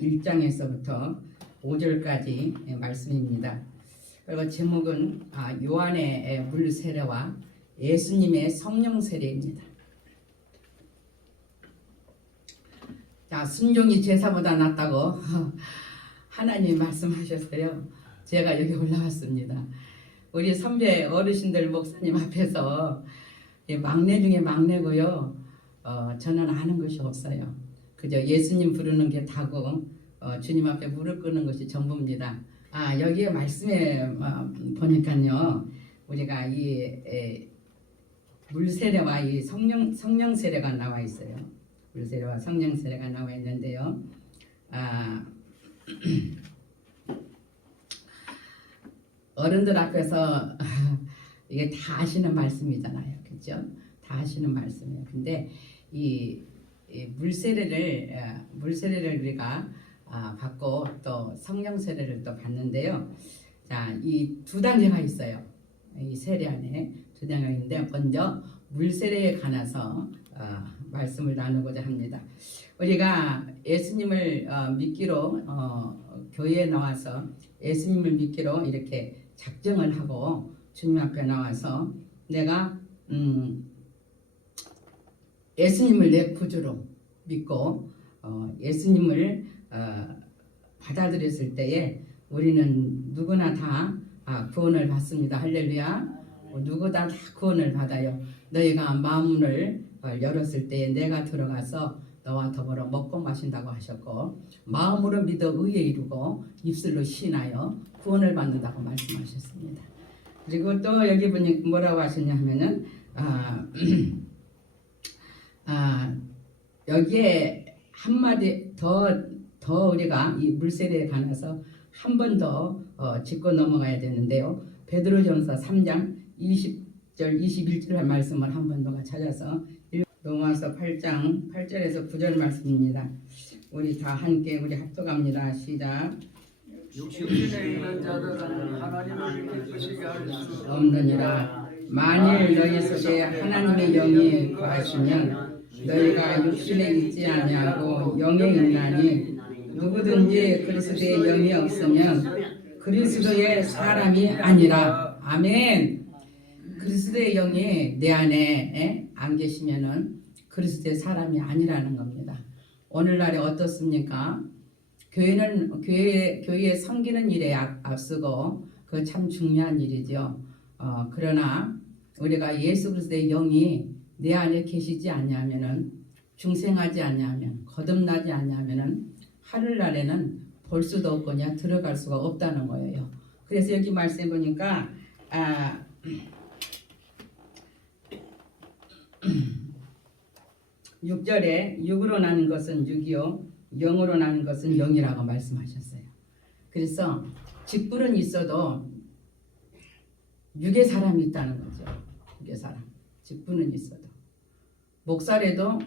1장에서부터 5절까지 말씀입니다. 그리고 제목은 요한의 물 세례와 예수님의 성령 세례입니다. 자, 순종이 제사보다 낫다고 하나님 말씀하셨어요. 제가 여기 올라왔습니다. 우리 선배 어르신들 목사님 앞에서 막내 중에 막내고요. 저는 아는 것이 없어요. 그저 예수님 부르는 게 다고 주님 앞에 무릎 꿇는 것이 전부입니다. 여기에 말씀에 보니까요. 우리가 이 물세례와 이 성령 세례가 나와 있어요. 물세례와 성령 세례가 나와 있는데요. 어른들 앞에서 이게 다 아시는 말씀이잖아요. 그렇죠? 다 아시는 말씀이에요. 근데 이 물세례를 우리가 받고 또 성령 세례를 또 받는데요. 자, 이 두 단계가 있어요. 이 세례 안에 두 단계가 있는데 먼저 물세례에 관해서 말씀을 나누고자 합니다. 우리가 예수님을 믿기로 교회에 나와서 예수님을 믿기로 이렇게 작정을 하고 주님 앞에 나와서 내가 예수님을 내 구주로 믿고 예수님을 받아들였을 때에 우리는 누구나 다 구원을 받습니다. 할렐루야. 누구나 다 구원을 받아요. 너희가 마음문을 열었을 때에 내가 들어가서 너와 더불어 먹고 마신다고 하셨고, 마음으로 믿어 의에 이루고 입술로 신하여 구원을 받는다고 말씀하셨습니다. 그리고 또 여기 보니 뭐라고 하셨냐 하면은 여기에 한마디 더 우리가 이 물세례에 관해서 한 번 더 짚고 넘어가야 되는데요. 베드로전서 3장 20절 21절 말씀을 한 번 더 찾아서 로마서 8장 8절에서 9절 말씀입니다. 우리 다 함께 우리 합독합니다. 시작. 육신에 있는 자들은 하나님을 기쁘시게 할 수 없느니라. 만일 너희 속에 하나님의 영이 거하시면 너희가 육신에 있지 아니하고 영에 있나니 누구든지 그리스도의 영이 없으면 그리스도의 사람이 아니라. 아멘. 그리스도의 영이 내 안에 안 계시면은 그리스도의 사람이 아니라는 겁니다. 오늘날에 어떻습니까? 교회에 섬기는 일에 앞서고 그거 참 중요한 일이죠. 그러나 우리가 예수 그리스도의 영이 내 안에 계시지 않냐면은 중생하지 않냐면 거듭나지 않냐면은 하늘날에는 볼 수도 없거냐 들어갈 수가 없다는 거예요. 그래서 여기 말씀해 보니까 6절에 육으로 나는 것은 육이요 영으로 나는 것은 영이라고 말씀하셨어요. 그래서 직분은 있어도 육의 사람이 있다는 거죠. 육의 사람. 직분은 있어도. 목사래도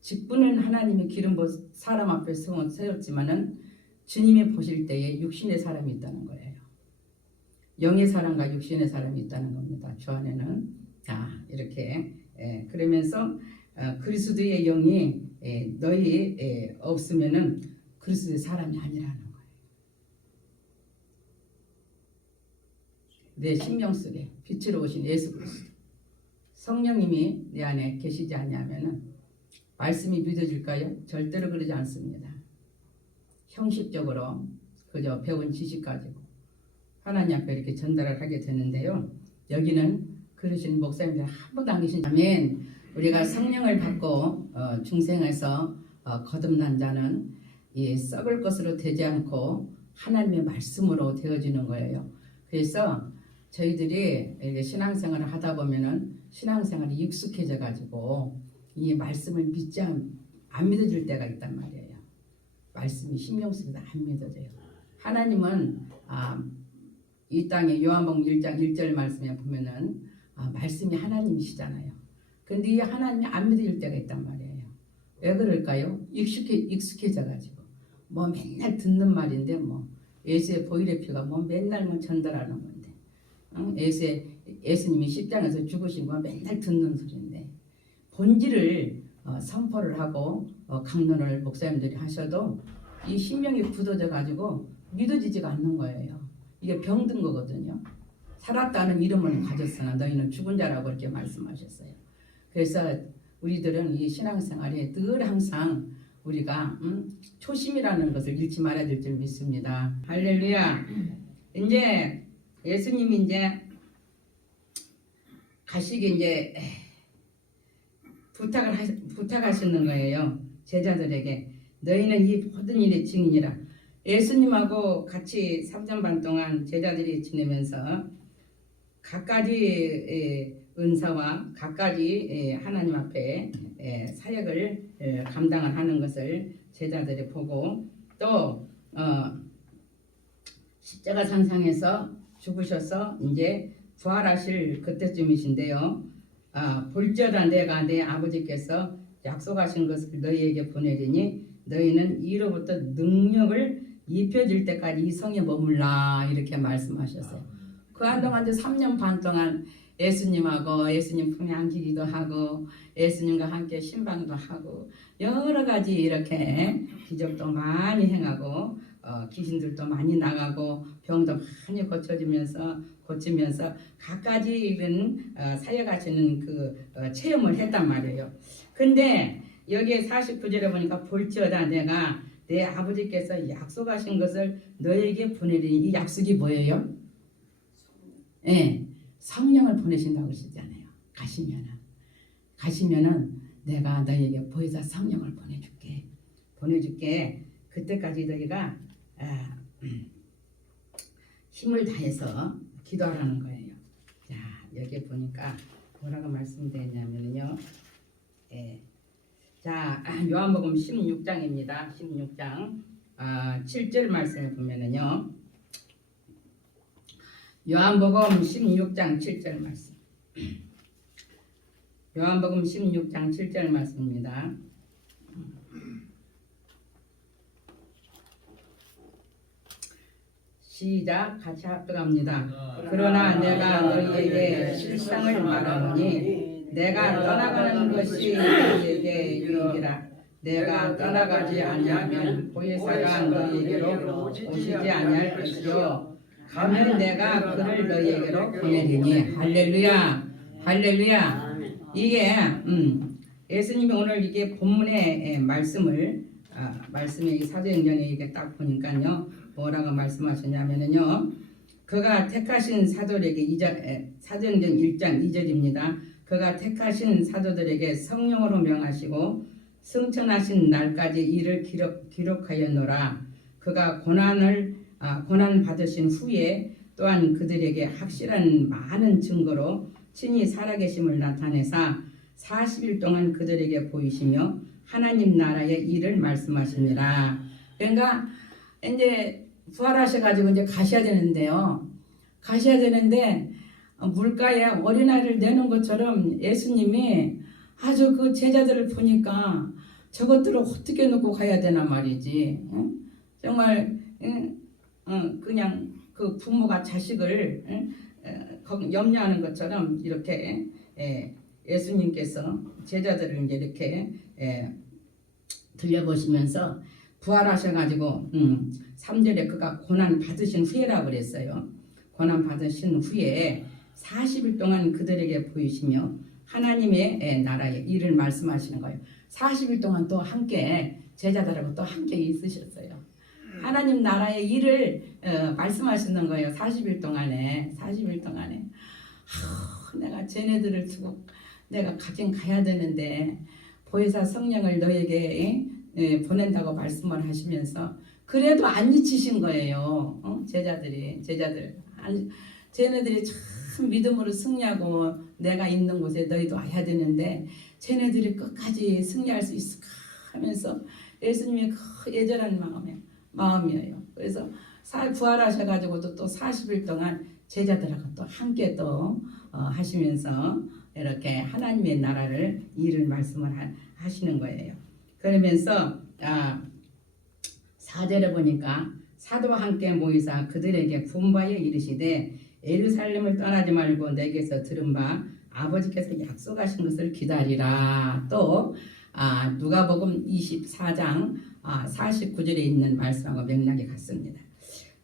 직분은 하나님이 기름 부어 사람 앞에 세웠지만은 주님이 보실 때에 육신의 사람이 있다는 거예요. 영의 사람과 육신의 사람이 있다는 겁니다. 주 안에는. 자, 이렇게 그러면서 그리스도의 영이 너희 없으면은 그리스도의 사람이 아니라는 거예요. 내 심령 속에 빛으로 오신 예수 그리스도 성령님이 내 안에 계시지 않냐면은 말씀이 믿어질까요? 절대로 그러지 않습니다. 형식적으로 그저 배운 지식 가지고 하나님 앞에 이렇게 전달을 하게 되는데요. 여기는 그러신 목사님들 한 번도 안 계신다면 우리가 성령을 받고 중생에서 거듭난 자는 이 썩을 것으로 되지 않고 하나님의 말씀으로 되어지는 거예요. 그래서 저희들이 이렇게 신앙생활을 하다 보면은 신앙생활이 익숙해져 가지고 이 말씀을 안 믿어질 때가 있단 말이에요. 말씀이 신경 쓰기도 안 믿어져요. 하나님은 이 땅에 요한복음 1장 1절 말씀에 보면은 말씀이 하나님이시잖아요. 근데 이 하나님이 안 믿어질 때가 있단 말이에요. 왜 그럴까요? 익숙해져 가지고 뭐 맨날 듣는 말인데 뭐 예수의 보혈의 피가 뭐 맨날 뭐 전달하는 건데 예수님이 십자가에서 죽으신 거 맨날 듣는 소리인데 본질을 선포를 하고 강론을 목사님들이 하셔도 이 신명이 굳어져 가지고 믿어지지가 않는 거예요. 이게 병든 거거든요. 살았다는 이름은 가졌으나 너희는 죽은 자라고 이렇게 말씀하셨어요. 그래서 우리들은 이 신앙생활에 늘 항상 우리가 초심이라는 것을 잃지 말아야 될 줄 믿습니다. 할렐루야. 이제 예수님이 이제 가시기 이제 부탁하시는 거예요. 제자들에게 너희는 이 모든 일의 증인이라. 예수님하고 같이 3년 반 동안 제자들이 지내면서 각가지 은사와 각가지 하나님 앞에 사역을 감당을 하는 것을 제자들이 보고 또 십자가 산상에서 죽으셔서 이제 부활하실 그때쯤이신데요. 볼지어다 내가 내 아버지께서 약속하신 것을 너희에게 보내리니 너희는 이로부터 능력을 입혀질 때까지 이 성에 머물라 이렇게 말씀하셨어요. 그 한동안 이제 3년 반 동안 예수님하고 예수님 품에 안기기도 하고 예수님과 함께 신방도 하고 여러 가지 이렇게 기적도 많이 행하고 귀신들도 많이 나가고 병도 많이 고치면서 각가지 이런 사역하시는 그 체험을 했단 말이에요. 근데 여기에 49절에 보니까 볼지어다 내가 내 아버지께서 약속하신 것을 너에게 보내리니 이 약속이 뭐예요? 네, 성령을 보내신다고 그러시잖아요. 가시면은 내가 너희에게 보혜사 성령을 보내줄게. 그때까지 너희가 힘을 다해서 기도하라는 거예요. 자, 여기 보니까 뭐라고 말씀드렸냐면요. 자, 요한복음 16장입니다. 16장 7절 말씀을 보면은요. 요한복음 16장 7절 말씀. 요한복음 16장 7절 말씀입니다. 시작 같이 합독합니다. 그러나 내가 너희에게 실상을 말하노니 내가 떠나가는 것이 너희에게 유익이라. 내가 떠나가지 아니하면 보혜사가 너희에게로 오시지 아니할 것이요 가면 내가 그를 너희에게로 보내리니. 할렐루야. 이게 예수님이 오늘 이게 본문의 말씀의 사도행전에 이게 딱 보니까요 뭐라고 말씀하셨냐면요 그가 택하신 사도들에게 사도행전 1장 2절입니다. 그가 택하신 사도들에게 성령으로 명하시고 승천하신 날까지 이를 기록하였노라. 그가 고난 받으신 후에 또한 그들에게 확실한 많은 증거로 친히 살아계심을 나타내사 40일 동안 그들에게 보이시며 하나님 나라의 일을 말씀하시니라. 그러니까 이제 부활하셔가지고 이제 가셔야 되는데 물가에 어린아이를 내는 것처럼 예수님이 아주 그 제자들을 보니까 저것들을 어떻게 놓고 가야 되나 말이지. 정말 그냥 그 부모가 자식을 염려하는 것처럼 이렇게 예수님께서 제자들을 이제 이렇게 들려보시면서 부활하셔가지고 3절에 그가 고난 받으신 후에라고 그랬어요. 고난 받으신 후에 40일 동안 그들에게 보이시며 하나님의 나라의 일을 말씀하시는 거예요. 40일 동안 또 함께 제자들하고 또 함께 있으셨어요. 하나님 나라의 일을 말씀하시는 거예요. 40일 동안에 내가 쟤네들을 두고 내가 가야 되는데 보혜사 성령을 너에게 보낸다고 말씀을 하시면서 그래도 안 잊히신 거예요. 제자들 쟤네들이 참 믿음으로 승리하고 내가 있는 곳에 너희도 와야 되는데 쟤네들이 끝까지 승리할 수 있을까 하면서 예수님의 그 예절한 마음이에요. 그래서 부활하셔가지고 또 40일 동안 제자들하고 또 함께 또 하시면서 이렇게 하나님의 나라를 일을 말씀을 하시는 거예요. 그러면서 4절에 보니까 사도와 함께 모이사 그들에게 분부하여 이르시되 예루살렘을 떠나지 말고 내게서 들은 바 아버지께서 약속하신 것을 기다리라. 또 누가복음 24장 49절에 있는 말씀하고 맥락이 같습니다.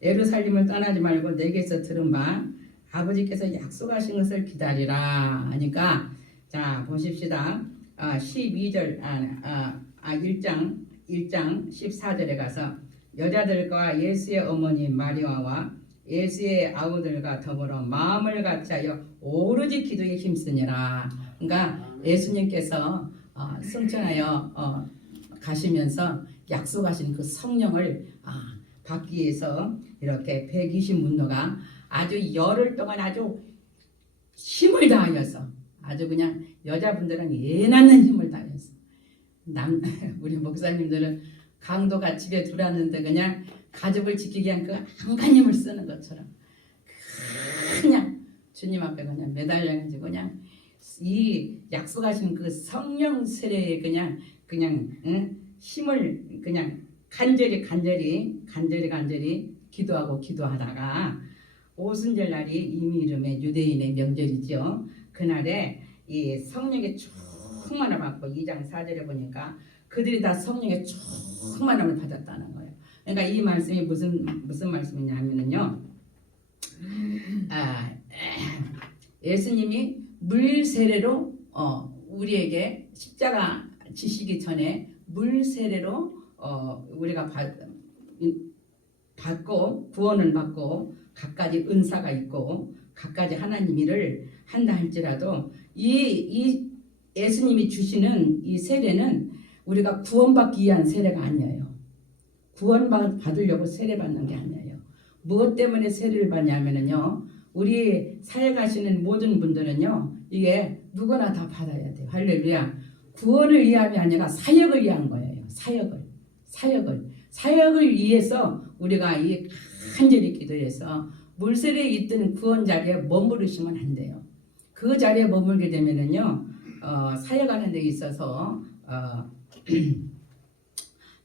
예루살렘을 떠나지 말고 내게서 들은 바 아버지께서 약속하신 것을 기다리라 하니까 자 보십시다. 12절 1장 14절에 가서 여자들과 예수의 어머니 마리아와 예수의 아우들과 더불어 마음을 같이하여 오로지 기도에 힘쓰니라. 그러니까 예수님께서 승천하여 가시면서 약속하신 그 성령을 받기 위해서 이렇게 120문도가 아주 열흘 동안 아주 힘을 다하여서 아주 그냥 여자분들은 예나는 힘을 다하여서 우리 목사님들은 강도가 집에 들어왔는데 그냥 가족을 지키기 위한 그 안간힘을 쓰는 것처럼 그냥 주님 앞에 그냥 매달려가지고 그냥 이 약속하신 그 성령 세례에 그냥 힘을 그냥 간절히 기도하다가 오순절 날이 이미 이름의 유대인의 명절이죠. 그날에 이 성령의 충만을 받고 2장 4절에 보니까 그들이 다 성령의 충만함을 받았다는 거예요. 그러니까 이 말씀이 무슨 말씀이냐면요. 예수님이 물 세례로 우리에게 십자가 지시기 전에 물 세례로 우리가 받고 구원을 받고 갖가지 은사가 있고 갖가지 하나님 일을 한다 할지라도 이 예수님이 주시는 이 세례는 우리가 구원받기 위한 세례가 아니에요. 구원받으려고 세례받는 게 아니에요. 무엇 때문에 세례를 받냐면요. 우리 사역하시는 모든 분들은요. 이게 누구나 다 받아야 돼요. 할렐루야. 구원을 위함이 아니라 사역을 위한 거예요. 사역을 위해서 우리가 이 간절히 기도해서 물세례에 있던 구원 자리에 머무르시면 안 돼요. 그 자리에 머물게 되면은요. 사역하는 데 있어서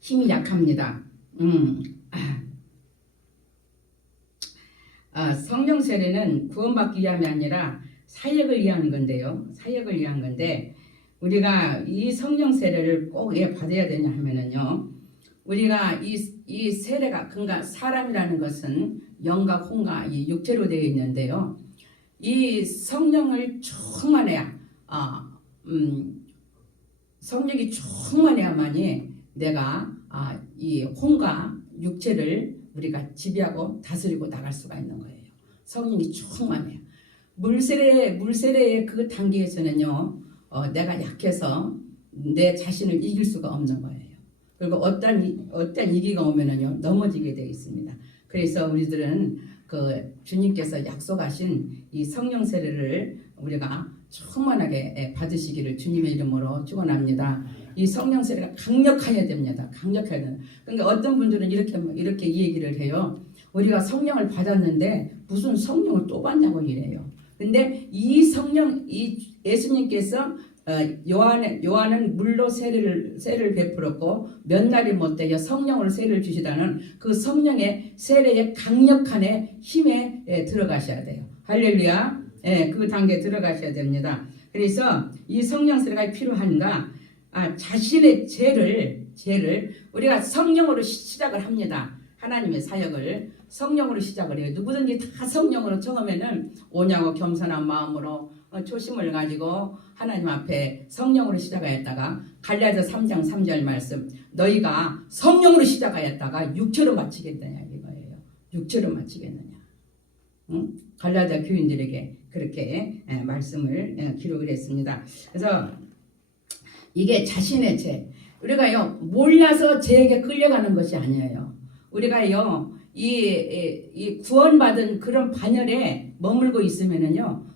힘이 약합니다. 성령 세례는 구원받기 위함이 아니라 사역을 위한 건데요. 사역을 위한 건데 우리가 이 성령 세례를 꼭 왜 받아야 되냐 하면은요. 우리가 이 세례가 그러니까 사람이라는 것은 영과 혼과 이 육체로 되어 있는데요. 이 성령을 충만해야 성령이 충만해야만이 내가 이 혼과 육체를 우리가 지배하고 다스리고 나갈 수가 있는 거예요. 성령이 충만해요. 물세례의 그 단계에서는요. 내가 약해서 내 자신을 이길 수가 없는 거예요. 그리고 어떤 위기가 오면은요 넘어지게 되어 있습니다. 그래서 우리들은 그 주님께서 약속하신 이 성령 세례를 우리가 충만하게 받으시기를 주님의 이름으로 축원합니다. 이 성령 세례가 강력해야 됩니다. 그러니까 어떤 분들은 이렇게 이 얘기를 해요. 우리가 성령을 받았는데 무슨 성령을 또 받냐고 이래요. 근데 이 성령, 이 예수님께서 요한은 물로 세례를 베풀었고 몇 날이 못되어 성령으로 세례를 주시다는 그 성령의 세례의 강력한 힘에 들어가셔야 돼요. 할렐루야. 그 단계에 들어가셔야 됩니다. 그래서 이 성령 세례가 필요한가? 자신의 죄를 우리가 성령으로 시작을 합니다. 하나님의 사역을 성령으로 시작을 해요. 누구든지 다 성령으로 처음에는 오냐고 겸손한 마음으로 초심을 가지고 하나님 앞에 성령으로 시작하였다가 갈라디아 3장 3절 말씀 너희가 성령으로 시작하였다가 육체로 마치겠느냐 이거예요. 육체로 마치겠느냐. 갈라디아 교인들에게 그렇게 말씀을 기록을 했습니다. 그래서 이게 자신의 죄 우리가요 몰라서 죄에게 끌려가는 것이 아니에요. 우리가요 이 구원받은 그런 반열에 머물고 있으면은요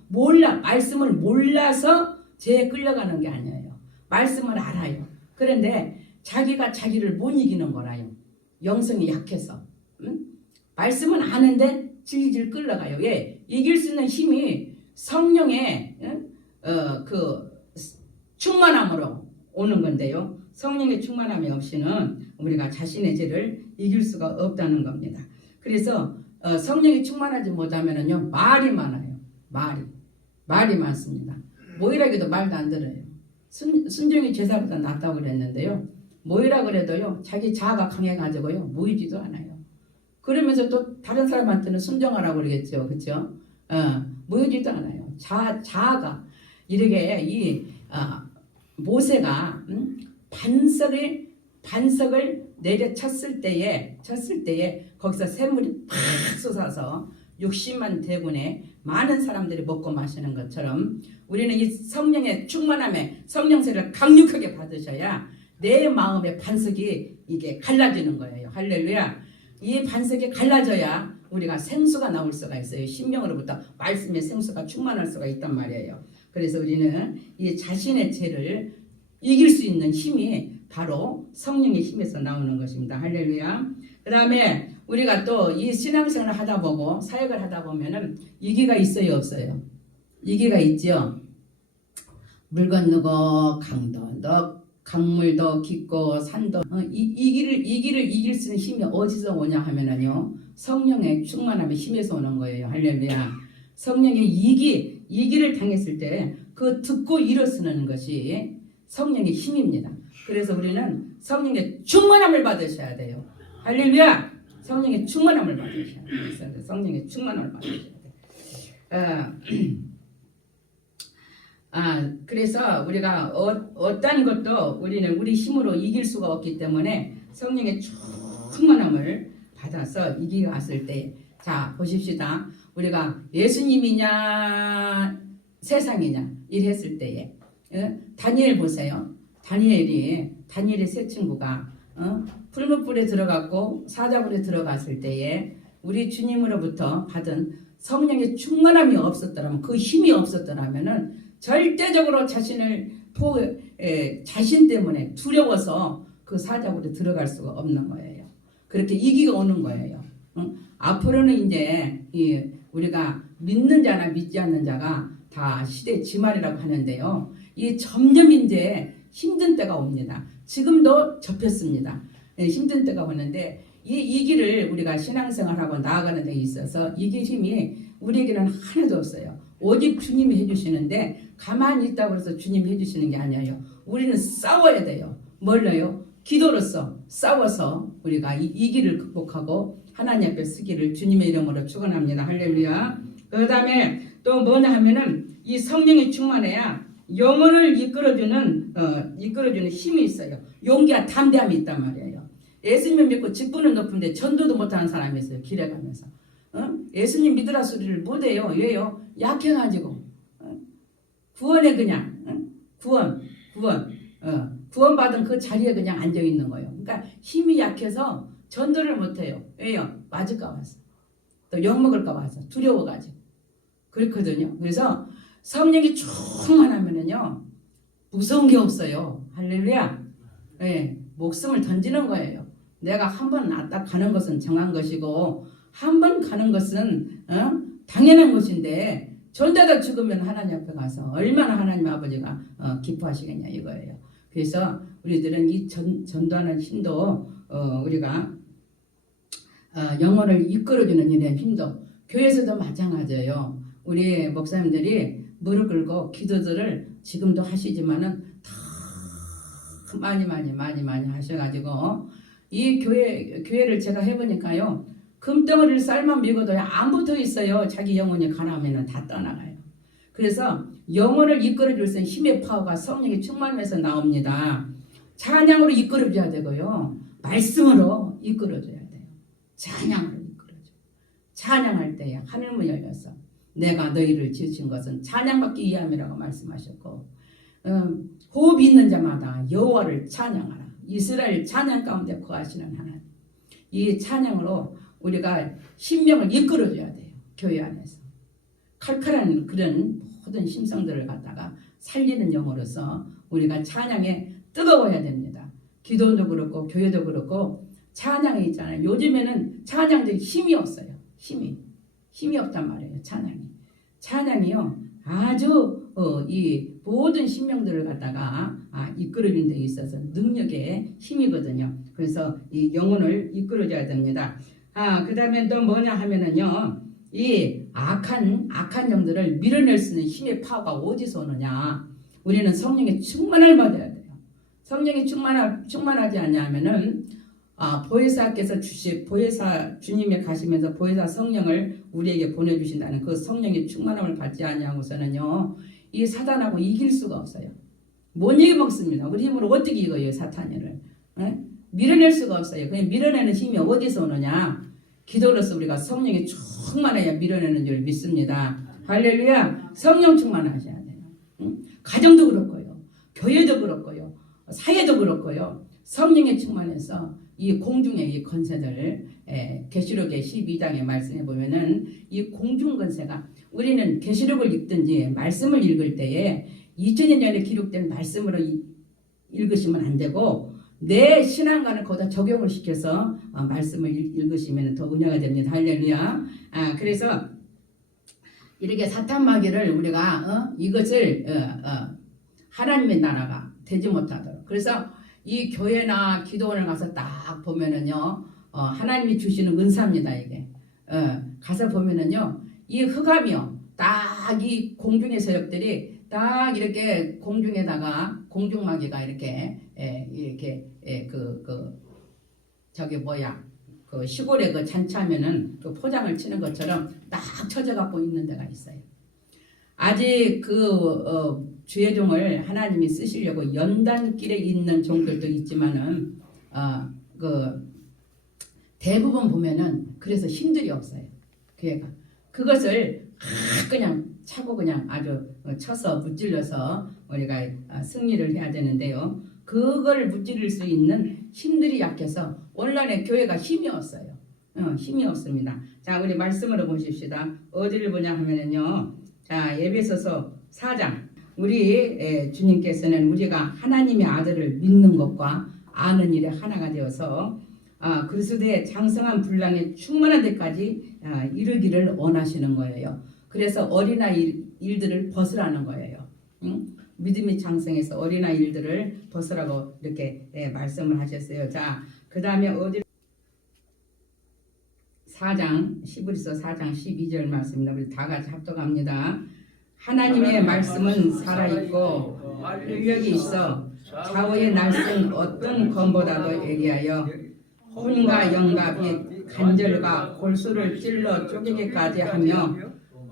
말씀을 몰라서 죄에 끌려가는 게 아니에요. 말씀을 알아요. 그런데 자기가 자기를 못 이기는 거라요. 영성이 약해서. 말씀은 아는데 질질 끌려가요. 왜? 이길 수 있는 힘이 성령의 그 충만함으로 오는 건데요. 성령의 충만함이 없이는 우리가 자신의 죄를 이길 수가 없다는 겁니다. 그래서 성령이 충만하지 못하면은요 말이 많아요. 말이 많습니다. 모이라기도 말도 안 들어요. 순종이 제사보다 낫다고 그랬는데요. 모이라 그래도요. 자기 자아가 강해가지고요. 모이지도 않아요. 그러면서 또 다른 사람한테는 순종하라고 그러겠죠. 그렇죠? 모이지도 않아요. 자아가 이렇게 이 모세가 반석을 내려쳤을 때에 거기서 샘물이 팍 솟아서 60만 대군의 많은 사람들이 먹고 마시는 것처럼 우리는 이 성령의 충만함에 성령세를 강력하게 받으셔야 내 마음의 반석이 이게 갈라지는 거예요. 할렐루야. 이 반석이 갈라져야 우리가 생수가 나올 수가 있어요. 신명으로부터 말씀의 생수가 충만할 수가 있단 말이에요. 그래서 우리는 이 자신의 죄를 이길 수 있는 힘이 바로 성령의 힘에서 나오는 것입니다. 할렐루야. 그 다음에 우리가 또 이 신앙생활을 하다 보고 사역을 하다 보면은 이기가 있어요, 없어요? 이기가 있죠. 물 건너고 강도 강물도 깊고 산도 이 길을 이길 수 있는 힘이 어디서 오냐 하면은요, 성령의 충만함의 힘에서 오는 거예요. 할렐루야. 성령의 이기를 당했을 때 그 듣고 일어서는 것이 성령의 힘입니다. 그래서 우리는 성령의 충만함을 받으셔야 돼요. 할렐루야. 성령의 충만함을 받으셔야 돼요. 성령의 충만함을 받으셔야 돼요. 그래서 우리가 어떤 것도 우리는 우리 힘으로 이길 수가 없기 때문에 성령의 충만함을 받아서 이기가 왔을 때, 자 보십시다. 우리가 예수님이냐 세상이냐 이랬을 때에 다니엘 보세요. 다니엘의 세 친구가 풀무불에 들어갔고 사자굴에 들어갔을 때에 우리 주님으로부터 받은 성령의 충만함이 없었더라면, 그 힘이 없었더라면은 절대적으로 자신 때문에 두려워서 그 사자굴에 들어갈 수가 없는 거예요. 그렇게 이기가 오는 거예요. 앞으로는 이제 우리가 믿는 자나 믿지 않는 자가 다 시대 지말이라고 하는데요. 이 점점 이제 힘든 때가 옵니다. 지금도 접혔습니다. 힘든 때가 오는데 이 길을 우리가 신앙생활하고 나아가는 데 있어서 이길 힘이 우리에게는 하나도 없어요. 오직 주님이 해주시는데 가만히 있다고 해서 주님이 해주시는 게 아니에요. 우리는 싸워야 돼요. 뭘로요? 기도로서 싸워서 우리가 이 길을 극복하고 하나님 앞에 서기를 주님의 이름으로 축원합니다. 할렐루야. 그 다음에 또 뭐냐 하면은 이 성령이 충만해야 영혼을 이끌어주는 힘이 있어요. 용기와 담대함이 있단 말이에요. 예수님 믿고 직분은 높은데 전도도 못하는 사람이 있어요. 길에 가면서. 예수님 믿으라 소리를 못해요. 왜요? 약해가지고. 구원에 그냥 구원받은 그 자리에 그냥 앉아있는 거예요. 그러니까 힘이 약해서 전도를 못해요. 왜요? 맞을까 봐서. 또 욕먹을까 봐서. 두려워가지고. 그렇거든요. 그래서 성령이 충만하면은요, 무서운 게 없어요. 할렐루야. 네, 목숨을 던지는 거예요. 내가 한 번 딱 가는 것은 정한 것이고, 한 번 가는 것은 당연한 것인데, 전대다 죽으면 하나님 앞에 가서 얼마나 하나님 아버지가 기뻐하시겠냐 이거예요. 그래서 우리들은 이 전도하는 힘도 우리가 영혼을 이끌어주는 일의 힘도, 교회에서도 마찬가지예요. 우리 목사님들이 무릎 꿇고 기도들을 지금도 하시지만은 더 많이 하셔가지고 이 교회를 제가 해보니까요, 금덩어리를 쌀만 밀고도 안 붙어 있어요. 자기 영혼이 가나면은 다 떠나가요. 그래서 영혼을 이끌어줄 수 있는 힘의 파워가 성령의 충만함에서 나옵니다. 찬양으로 이끌어줘야 되고요, 말씀으로 이끌어줘야 돼요. 찬양으로 이끌어줘. 찬양할 때에 하늘문 열려서 내가 너희를 지으신 것은 찬양받기 위함이라고 말씀하셨고, 호흡이 있는 자마다 여호와를 찬양하라. 이스라엘 찬양 가운데 거하시는 하나님. 이 찬양으로 우리가 신명을 이끌어줘야 돼요. 교회 안에서. 칼칼한 그런 모든 심성들을 갖다가 살리는 영으로서 우리가 찬양에 뜨거워야 됩니다. 기도도 그렇고 교회도 그렇고 찬양이 있잖아요. 요즘에는 찬양들이 힘이 없어요. 힘이 없단 말이에요. 찬양이요, 아주 이 모든 신명들을 갖다가 이끌어주는 데 있어서 능력의 힘이거든요. 그래서 이 영혼을 이끌어줘야 됩니다. 그 다음에 또 뭐냐 하면은요, 이 악한 영들을 밀어낼 수 있는 힘의 파워가 어디서 오느냐? 우리는 성령의 충만을 받아야 돼요. 성령이 충만하지 않냐면은 보혜사께서 보혜사 주님이 가시면서 보혜사 성령을 우리에게 보내주신다는 그 성령의 충만함을 받지 않냐고서는요, 이 사단하고 이길 수가 없어요. 못 이겨먹습니다. 우리 힘으로 어떻게 이겨요, 사탄을? 에? 밀어낼 수가 없어요. 그냥 밀어내는 힘이 어디서 오느냐? 기도로서 우리가 성령이 충만해야 밀어내는 줄 믿습니다. 할렐루야. 성령 충만하셔야 돼요. 응? 가정도 그렇고요. 교회도 그렇고요. 사회도 그렇고요. 성령에 충만해서 이 공중의 이 권세들, 계시록의 12장의 말씀에 보면은 이 공중 권세가, 우리는 계시록을 읽든지 말씀을 읽을 때에 2000년 전에 기록된 말씀으로 읽으시면 안 되고 내 신앙관을 거기다 적용을 시켜서 말씀을 읽으시면 더 은혜가 됩니다. 할렐루야. 그래서 이렇게 사탄 마귀를 우리가 이것을 하나님의 나라가 되지 못하도록, 그래서 이 교회나 기도원을 가서 딱 보면은요, 하나님이 주시는 은사입니다. 이게 가서 보면은요, 이 흑암이요, 딱 이 공중의 세력들이 딱 이렇게 공중에다가 공중마귀가 이렇게 그 시골에 그 잔치하면은 그 포장을 치는 것처럼 딱 쳐져 갖고 있는 데가 있어요. 아직 주의 종을 하나님이 쓰시려고 연단길에 있는 종들도 있지만은 대부분 보면은 그래서 힘들이 없어요. 교회가 그것을 그냥 차고 그냥 아주 쳐서 무찔러서 우리가 승리를 해야 되는데요. 그걸 무찌를 수 있는 힘들이 약해서 오늘날의 교회가 힘이 없어요. 힘이 없습니다. 자, 우리 말씀으로 보십시다. 어디를 보냐 하면은요, 자, 에베소서 4장. 우리 주님께서는 우리가 하나님의 아들을 믿는 것과 아는 일에 하나가 되어서 그리스도의 장성한 분량에 충만한 데까지 이르기를 원하시는 거예요. 그래서 어린아이 일들을 벗으라는 거예요. 응? 믿음이 장성해서 어린아이 일들을 벗으라고 이렇게 말씀을 하셨어요. 자, 그 다음에 어디 4장 히브리서 4장 12절 말씀입니다. 우리 다 같이 합독합니다. 하나님의 말씀은 살아있고 능력이 있어 좌우의 날선 어떤 검보다도 예리하여 혼과 영과 빛 간절과 골수를 찔러 쪼개기까지 하며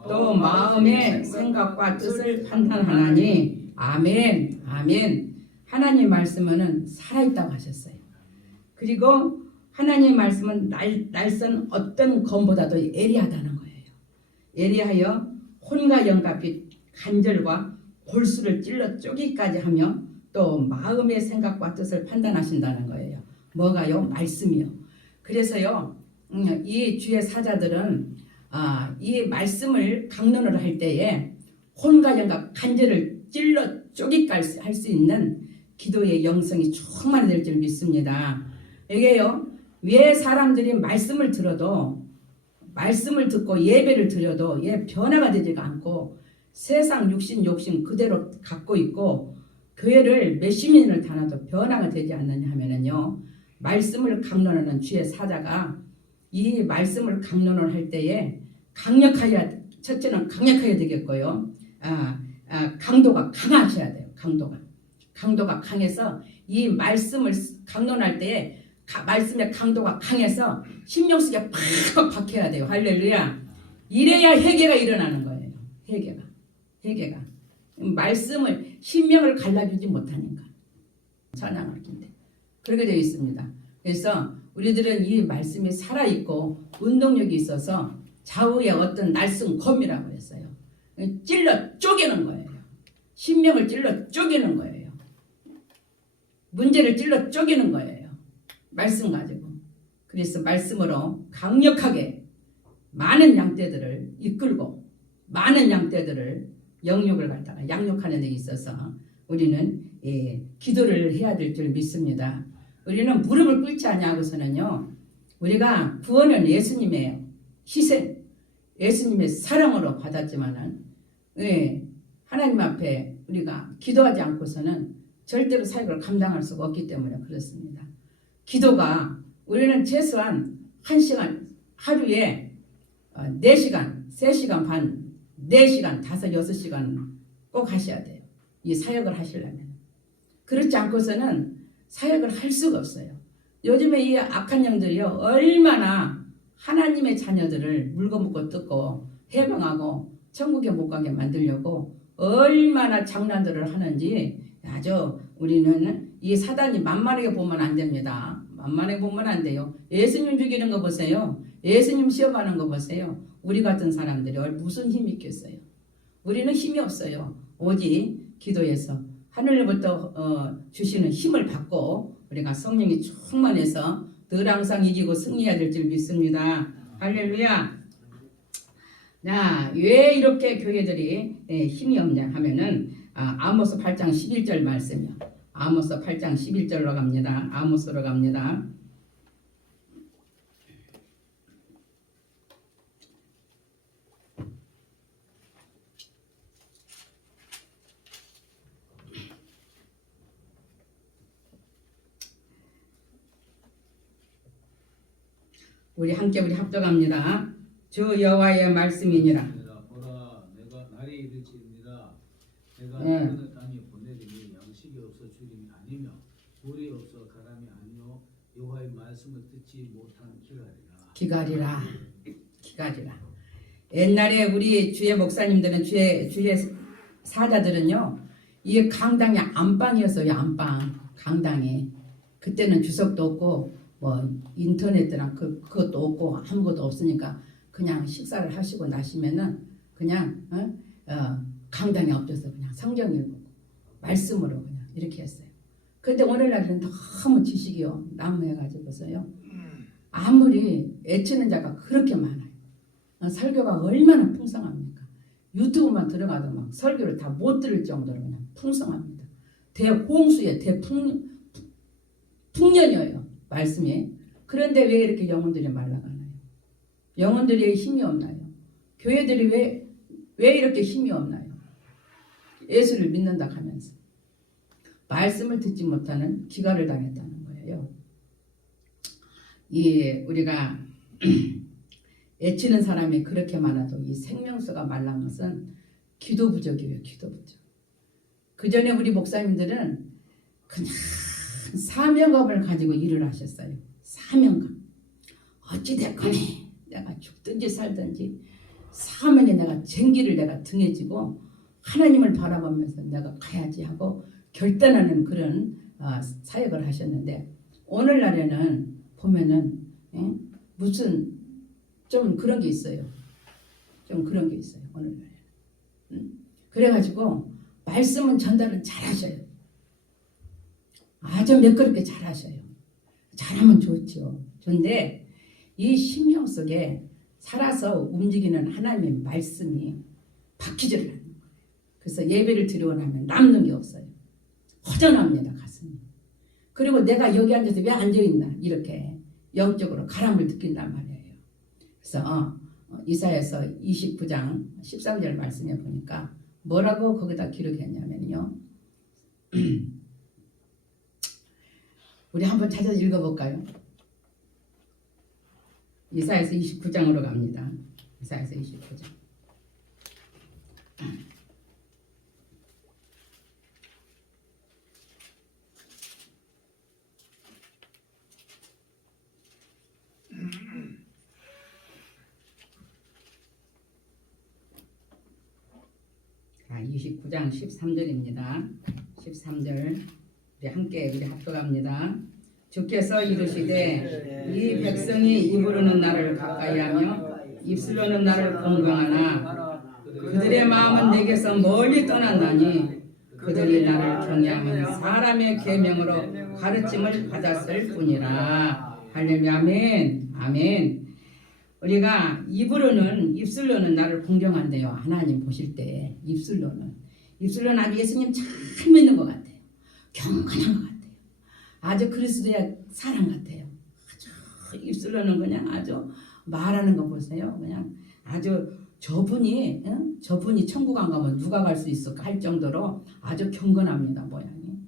또 마음의 생각과 뜻을 판단하나니. 아멘. 아멘. 하나님 말씀은 살아있다고 하셨어요. 그리고 하나님 말씀은 날선 어떤 검보다도 예리하다는 거예요. 예리하여 혼과 영과 빛 간절과 골수를 찔러 쪼기까지 하며 또 마음의 생각과 뜻을 판단하신다는 거예요. 뭐가요? 말씀이요. 그래서요, 이 주의 사자들은 이 말씀을 강론을 할 때에 혼과 영과 간절을 찔러 쪼기까지 할 수 있는 기도의 영성이 충만히 될 줄 믿습니다. 이게요, 왜 사람들이 말씀을 들어도, 말씀을 듣고 예배를 드려도 변화가 되지가 않고 세상 육신 그대로 갖고 있고 교회를 몇십 년을 다녀도 변화가 되지 않느냐 하면은요, 말씀을 강론하는 주의 사자가 이 말씀을 강론을 할 때에 첫째는 강력해야 되겠고요. 강도가 강하셔야 돼요. 강도가 강해서 이 말씀을 강론할 때에 말씀의 강도가 강해서 심령 속에 팍팍 박혀야 돼요. 할렐루야. 이래야 회개가 일어나는 거예요. 회개가 말씀을 심령을 갈라주지 못하니까 찬양할 텐데 그렇게 되어 있습니다. 그래서 우리들은 이 말씀이 살아있고 운동력이 있어서 좌우의 어떤 날쌘 검이라고 했어요. 찔러 쪼개는 거예요. 심령을 찔러 쪼개는 거예요. 문제를 찔러 쪼개는 거예요. 말씀 가지고. 그래서 말씀으로 강력하게 많은 양떼들을 이끌고 많은 양떼들을 영육을 갖다가 양육하는 데 있어서 우리는 기도를 해야 될 줄 믿습니다. 우리는 무릎을 꿇지 않냐고서는요, 우리가 구원은 예수님의 희생, 예수님의 사랑으로 받았지만은 하나님 앞에 우리가 기도하지 않고서는 절대로 사역을 감당할 수가 없기 때문에 그렇습니다. 기도가 우리는 최소한 1시간, 하루에 4시간, 3시간 반, 4시간, 5, 6시간 꼭 하셔야 돼요. 이 사역을 하시려면. 그렇지 않고서는 사역을 할 수가 없어요. 요즘에 이 악한 영들이요, 얼마나 하나님의 자녀들을 물고먹고 뜯고 해방하고 천국에 못 가게 만들려고 얼마나 장난들을 하는지 아주 우리는 이 사단이 만만하게 보면 안 됩니다. 만만하게 보면 안 돼요. 예수님 죽이는 거 보세요. 예수님 시험하는 거 보세요. 우리 같은 사람들이 무슨 힘이 있겠어요. 우리는 힘이 없어요. 오직 기도해서 하늘로부터 주시는 힘을 받고 우리가 성령이 충만해서 늘 항상 이기고 승리해야 될 줄 믿습니다. 할렐루야. 자, 왜 이렇게 교회들이 힘이 없냐 하면은 아모스 8장 11절 말씀이요. 아모스 8장 11절로 갑니다. 아모스로 갑니다. 우리 함께 합독합니다. 주 여호와의 말씀이니라. 보라, 내가 날이 이르치리라. 내가 네. 너희를 땅에 보내리니 양식이 없어 주림이 아니며 물이 없어 가람이 아니요 여호와의 말씀을 듣지 못한 기갈이라. 기갈이라. 옛날에 우리 주의 목사님들은 주의 사자들은요, 이게 강당이 안방이었어요. 안방 강당에. 그때는 주석도 없고 뭐 인터넷이랑 그것도 없고 아무것도 없으니까 그냥 식사를 하시고 나시면은 그냥 강당에 엎드려서 그냥 성경 읽고 말씀으로 그냥 이렇게 했어요. 근데 오늘날은 너무 지식이요 난무해가지고서요, 아무리 애치는 자가 그렇게 많아요. 설교가 얼마나 풍성합니까? 유튜브만 들어가도 막 설교를 다 못 들을 정도로 그냥 풍성합니다. 대홍수에 풍년이에요 말씀이. 그런데 왜 이렇게 영혼들이 말라가나요? 영혼들이 왜 힘이 없나요? 교회들이 왜 이렇게 힘이 없나요? 예수를 믿는다 하면서 말씀을 듣지 못하는 기갈을 당했다는 거예요. 우리가 애치는 사람이 그렇게 많아도 이 생명수가 말란 것은 기도 부족이에요. 기도 부족. 그 전에 우리 목사님들은 그냥 사명감을 가지고 일을 하셨어요. 사명감. 어찌됐거니 내가 죽든지 살든지 사명에 내가 쟁기를 내가 등에 지고 하나님을 바라보면서 내가 가야지 하고 결단하는 그런 사역을 하셨는데, 오늘날에는 보면은 무슨 좀 그런 게 있어요. 좀 그런 게 있어요. 오늘날에는. 그래가지고 말씀은 전달은 잘하셔요. 아주 매끄럽게 잘하셔요. 잘하면 좋죠. 그런데 이 심령 속에 살아서 움직이는 하나님의 말씀이 박히지를 않는 거예요. 그래서 예배를 드리고 나면 남는 게 없어요. 허전합니다, 가슴이. 그리고 내가 여기 앉아서 왜 앉아있나 이렇게 영적으로 가람을 느낀단 말이에요. 그래서 이사야서 29장 13절 말씀에 보니까 뭐라고 거기다 기록했냐면요. 우리 한번 찾아서 읽어볼까요? 이사야서 29장으로 갑니다. 이사야서 29장. 자, 29장 13절입니다. 13절 우리 함께 합독합니다. 주께서 이르시되 이 백성이 입으로는 나를 가까이하며 입술로는 나를 공경하나 그들의 마음은 내게서 멀리 떠난다니 그들이 나를 경외하면 사람의 계명으로 가르침을 받았을 뿐이라. 할렐루야. 아멘. 아멘. 우리가 입술로는 나를 공경한대요. 하나님 보실 때 입술로는 아주 예수님 잘 믿는 것 같아요. 경건한 것 같아요. 아주 그리스도의 사랑 같아요. 아주 입술로는 그냥 아주 말하는 거 보세요. 그냥 아주 저분이 천국 안 가면 누가 갈 수 있을까 할 정도로 아주 경건합니다, 모양이.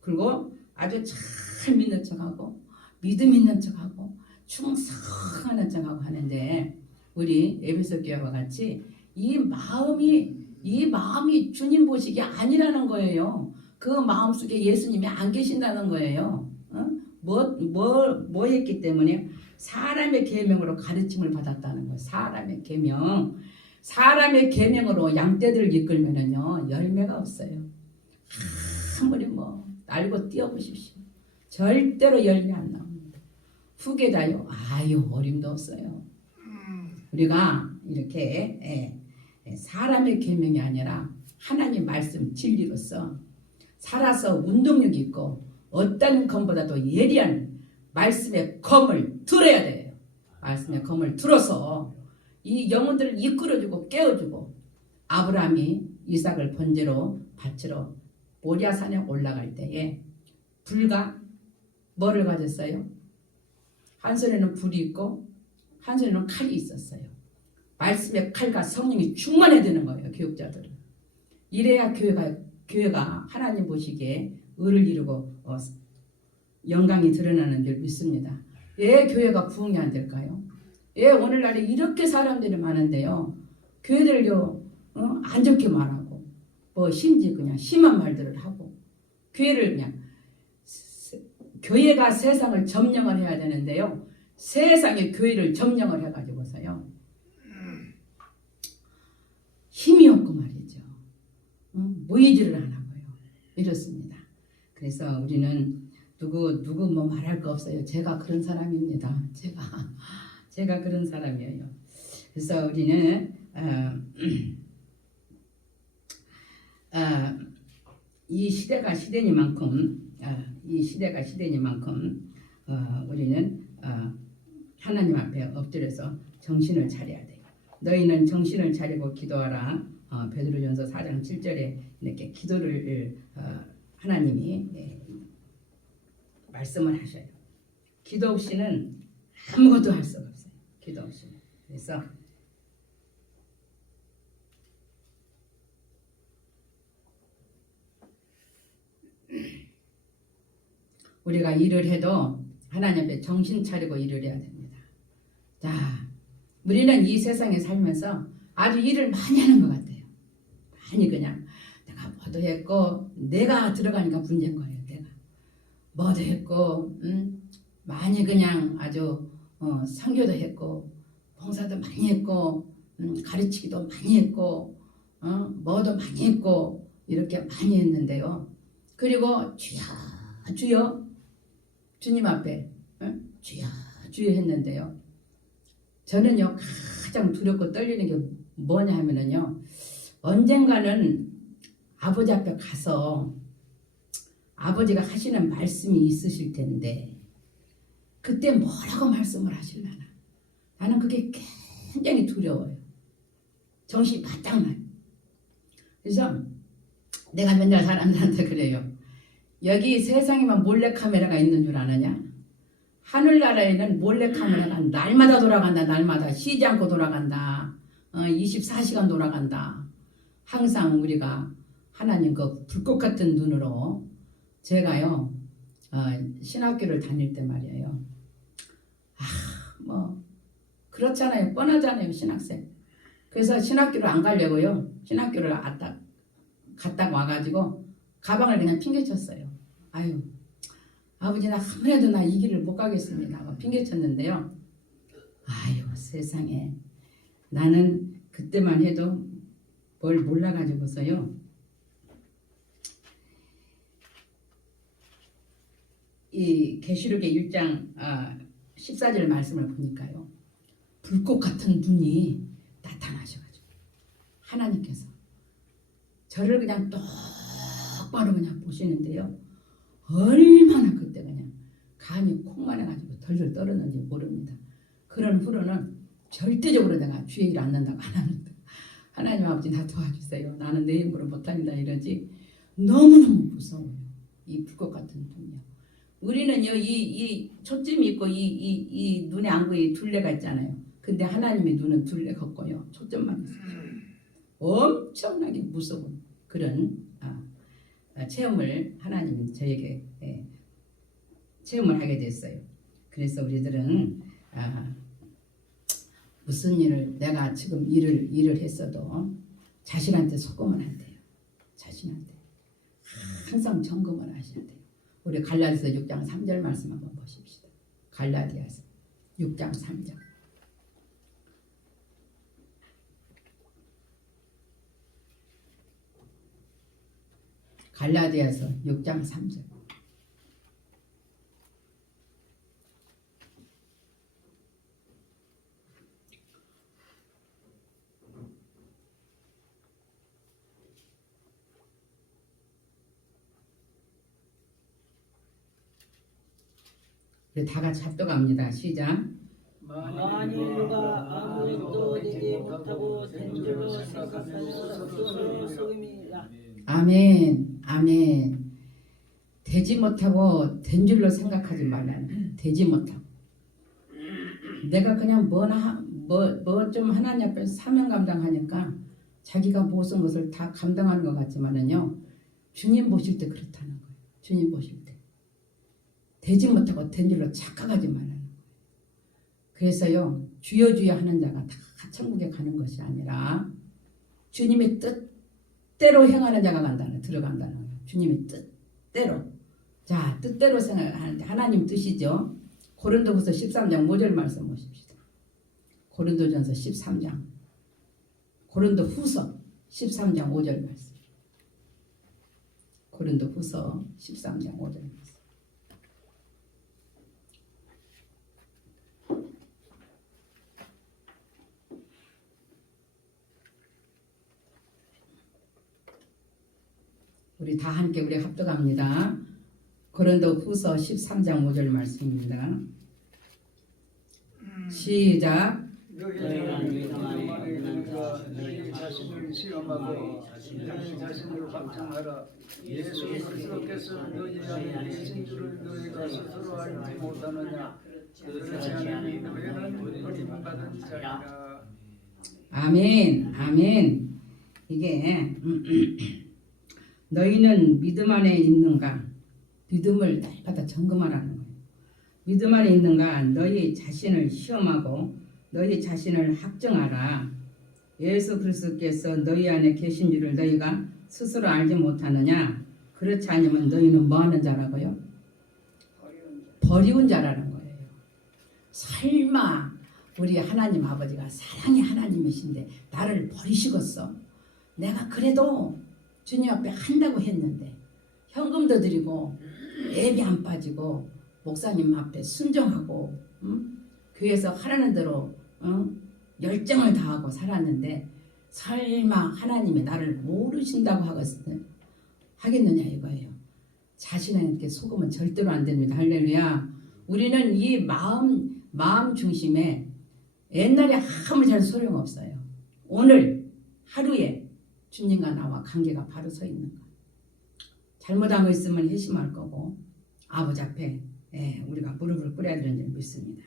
그리고 아주 잘 믿는 척하고 믿음 있는 척하고 충성하는 척하고 하는데, 우리 에베소 교회와 같이 이 마음이 이 마음이 주님 보시기 아니라는 거예요. 그 마음속에 예수님이 안 계신다는 거예요. 뭐 했기 때문에 사람의 계명으로 가르침을 받았다는 거예요. 사람의 계명. 사람의 계명으로 양떼들을 이끌면은요 열매가 없어요. 아무리 뭐 날고 뛰어보십시오. 절대로 열매 안 나옵니다. 후계자요. 아유 어림도 없어요. 우리가 이렇게 사람의 계명이 아니라 하나님 말씀 진리로서 살아서 운동력 있고 어떤 검보다도 예리한 말씀의 검을 들어야 돼요. 말씀의 검을 들어서 이 영혼들을 이끌어주고 깨워주고 아브라함이 이삭을 번제로 바치러 모리아산에 올라갈 때에 불과 뭐를 가졌어요? 한 손에는 불이 있고 한 손에는 칼이 있었어요. 말씀의 칼과 성령이 충만해야 되는 거예요. 교육자들은. 이래야 교회가 하나님 보시기에 의를 이루고 영광이 드러나는 줄 믿습니다. 왜 교회가 부흥이 안 될까요? 왜 오늘날에 이렇게 사람들이 많은데요. 교회들요 안 좋게 말하고 뭐 심지 그냥 심한 말들을 하고 교회를 그냥 교회가 세상을 점령을 해야 되는데요. 세상이 교회를 점령을 해가지고서요. 힘이 없고 말이죠. 모이지를 안 하고요. 이렇습니다. 그래서 우리는 누구 뭐 말할 거 없어요. 제가 그런 사람입니다. 제가 그런 사람이에요. 그래서 우리는 이 시대가 시대니만큼 우리는 하나님 앞에 엎드려서 정신을 차려야 돼요. 너희는 정신을 차리고 기도하라. 베드로전서 4장 7절에 이렇게 기도를 하나님이 말씀을 하셔요. 기도 없이는 아무것도 할 수가 없어요. 기도 없이는. 그래서 우리가 일을 해도 하나님 앞에 정신 차리고 일을 해야 됩니다. 자, 우리는 이 세상에 살면서 아주 일을 많이 하는 것 같아요. 많이 그냥 내가 뭐도 했고 내가 들어가니까 문제인 거예요. 내가 뭐도 했고 많이 그냥 아주 선교도 했고 봉사도 많이 했고 가르치기도 많이 했고 뭐도 많이 했고 이렇게 많이 했는데요. 그리고 주여 주여 주님 앞에 주여 주여 했는데요. 저는요 가장 두렵고 떨리는 게 뭐냐 하면은요. 언젠가는 아버지 앞에 가서 아버지가 하시는 말씀이 있으실 텐데 그때 뭐라고 말씀을 하실려나. 나는 그게 굉장히 두려워요. 정신이 바짝 나요. 그래서 내가 맨날 사람들한테 그래요. 여기 세상에만 몰래카메라가 있는 줄 아느냐? 하늘나라에는 몰래카메라가 날마다 돌아간다. 날마다 쉬지 않고 돌아간다. 24시간 돌아간다. 항상 우리가 하나님 그 불꽃 같은 눈으로 제가요 신학교를 다닐 때 말이에요. 뭐 그렇잖아요. 뻔하잖아요. 신학생. 그래서 신학교를 안 가려고요. 신학교를 갔다 와가지고 가방을 그냥 핑계쳤어요. 아유 아버지 나 아무래도 나 이 길을 못 가겠습니다. 핑계쳤는데요. 아유 세상에 나는 그때만 해도 뭘 몰라가지고서요. 이 계시록의 1장 14절 말씀을 보니까요. 불꽃 같은 눈이 나타나셔가지고 하나님께서 저를 그냥 똑바로 그냥 보시는데요. 얼마나 그때 그냥 간이 콩만해가지고 덜덜 떨었는지 모릅니다. 그런 후로는 절대적으로 내가 주 얘기를 안 난다고 안 합니다. 하나님 아버지 나 도와주세요. 나는 내 힘으로 못합니다 이러지. 너무너무 무서워요. 이 불꽃 같은 눈이요. 우리는요 이 초점이 있고 이 눈에 안 보이 둘레가 있잖아요. 근데 하나님의 눈은 둘레가 없고요. 초점만 있어요. 엄청나게 무서운 그런 체험을 하나님이 저에게 체험을 하게 됐어요. 그래서 우리들은 무슨 일을 내가 지금 일을 했어도 자신한테 속으면 안 돼요. 자신한테 항상 점검을 하셔야 돼요. 우리 갈라디아서 6장 3절 말씀 한번 보십시다. 갈라디아서 6장 3절. 갈라디아서 6장 3절. 우리 다 같이 합독합니다. 시작. 만일 누가 아무것도 되지 못하고 된 줄로 생각하면 스스로 속임이라. 아멘. 아멘. 되지 못하고 된 줄로 생각하지 말라는. 되지 못하고. 내가 그냥 뭐 좀 하나님 앞에 사명 감당하니까 자기가 모든 것을 다 감당하는 것 같지만은요. 주님 보실 때 그렇다는 거예요. 주님 보실 때. 되지 못하고 된 줄로 착각하지 말라는 거예요. 그래서요. 주여 주여 하는 자가 다 천국에 가는 것이 아니라 주님의 뜻대로 행하는 자가 들어간다는 거예요. 주님의 뜻대로. 자, 뜻대로 생각하는데 하나님 뜻이죠. 고린도후서 13장 5절 말씀 보십시다. 고린도전서 13장. 고린도후서 13장 5절 말씀. 고린도후서 13장 5절 말씀. 우리 다 함께 우리 합독합니다. 고린도후서 13장 5절 말씀입니다. 시작. 너희는 믿음만에 너희가 너희 자신을 시험하고 너희 자신을 확증하라. 예수 그리스도께서 너희 안에 계신 줄을 너희가 스스로 알지 못하느냐. 그렇지 않으니 너희는 버림받은 자니라. 아멘. 아멘. 이게 너희는 믿음 안에 있는가? 믿음을 날마다 점검하라는 거예요. 믿음 안에 있는가? 너희 자신을 시험하고 너희 자신을 확증하라. 예수 그리스도께서 너희 안에 계신 줄을 너희가 스스로 알지 못하느냐? 그렇지 않으면 너희는 뭐 하는 자라고요? 버리운 자라는 거예요. 설마 우리 하나님 아버지가 사랑의 하나님이신데 나를 버리시겠어? 내가 그래도 주님 앞에 한다고 했는데 현금도 드리고 예배 안 빠지고 목사님 앞에 순종하고 교회에서 하라는 대로 열정을 다하고 살았는데 설마 하나님이 나를 모르신다고 하겠느냐 이거예요. 자신에게 속으면 절대로 안 됩니다. 할렐루야. 우리는 이 마음 중심에 옛날에 아무리 잘 소용없어요. 오늘 하루에 주님과 나와 관계가 바로 서 있는 것. 잘못하고 있으면 회심할 거고 아버지 앞에 우리가 무릎을 꿇어야 되는 줄 믿습니다.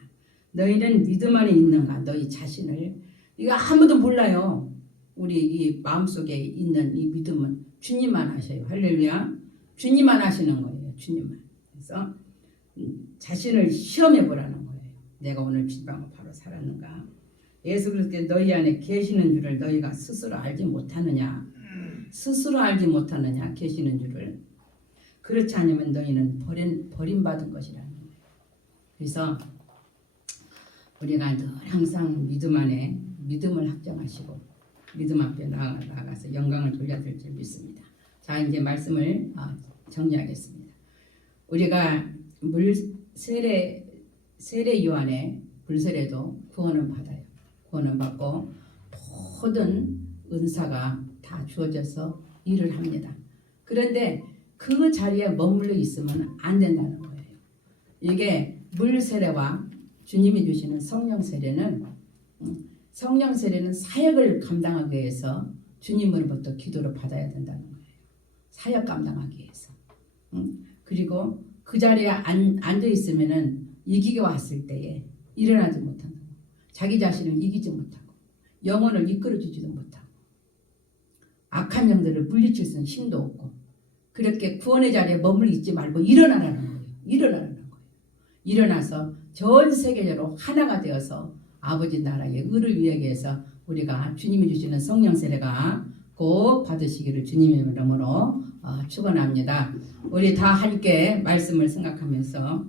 너희는 믿음 안에 있는가? 너희 자신을. 이거 아무도 몰라요. 우리 이 마음속에 있는 이 믿음은 주님만 하셔요. 할렐루야. 주님만 하시는 거예요. 주님만. 그래서 자신을 시험해 보라는 거예요. 내가 오늘 빛방을 바로 살았는가? 예수 그리스도께 너희 안에 계시는 줄을 너희가 스스로 알지 못하느냐? 스스로 알지 못하느냐? 계시는 줄을. 그렇지 않으면 너희는 버림받은 것이라는 거예요. 그래서 우리가 늘 항상 믿음 안에 믿음을 확정하시고 믿음 앞에 나아가서 영광을 돌려야 될 줄 믿습니다. 자, 이제 말씀을 정리하겠습니다. 우리가 세례 요한의 불세례도 구원을 받아요. 구원을 받고 모든 은사가 다 주어져서 일을 합니다. 그런데 그 자리에 머물러 있으면 안 된다는 거예요. 이게 물세례와 주님이 주시는 성령 세례는 사역을 감당하기 위해서 주님으로부터 기도를 받아야 된다는 거예요. 사역 감당하기 위해서. 그리고 그 자리에 앉아 있으면은 이기게 왔을 때에 일어나지 못한다. 자기 자신을 이기지 못하고 영혼을 이끌어주지도 못하고 악한 영들을 물리칠 수 있는 힘도 없고 그렇게 구원의 자리에 머물러 있지 말고 일어나라는 거예요. 일어나라는 거예요. 일어나서 전 세계적으로 하나가 되어서 아버지 나라의 의를 위하기 위해서 우리가 주님이 주시는 성령 세례가 꼭 받으시기를 주님의 이름으로 축원합니다. 우리 다 함께 말씀을 생각하면서